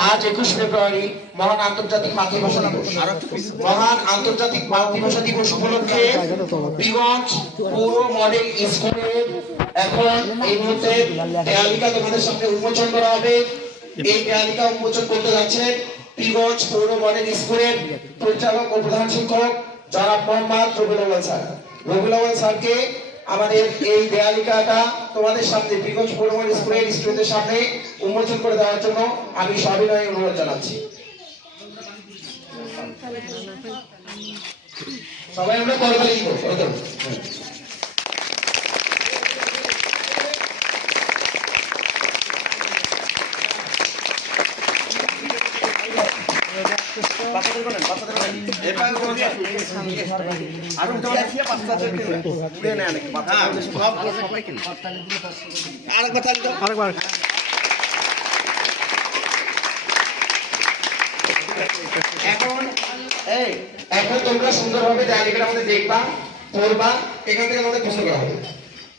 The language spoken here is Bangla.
আজ একুশ ফেব্রুয়ারি মহান আন্তর্জাতিক মাতৃভাষা দিবস মহান আন্তর্জাতিক মাতৃভাষা দিবস উপলক্ষে বিগঞ্জ পৌর মডেল এখন এই মুহূর্তে দেয়ালিকা তোমাদের সামনে উন্মোচন করা হবে। এই দেয়ালিকা উন্মোচন করতে যাচ্ছে বিগঞ্জ পৌর মডেল স্কুলের পরিচালক ও প্রধান শিক্ষক জনাব মোহাম্মদ রবিউল স্যার। রবিউল স্যারকে আমাদের এই দেয়ালিকাটা তোমাদের সামনে বিগজ পৌর মডেল স্কুলের স্টুডেন্টদের সামনে উন্মোচন করে দেওয়ার জন্য আমি সবিনয় অনুরোধ জানাচ্ছি। সবাই আমরা করতালি এখন এই, এখন তোমরা সুন্দরভাবে জায়গাটা আমাদের দেখবা, পড়বা, এখান থেকে আমাদের প্রশ্ন করা হবে।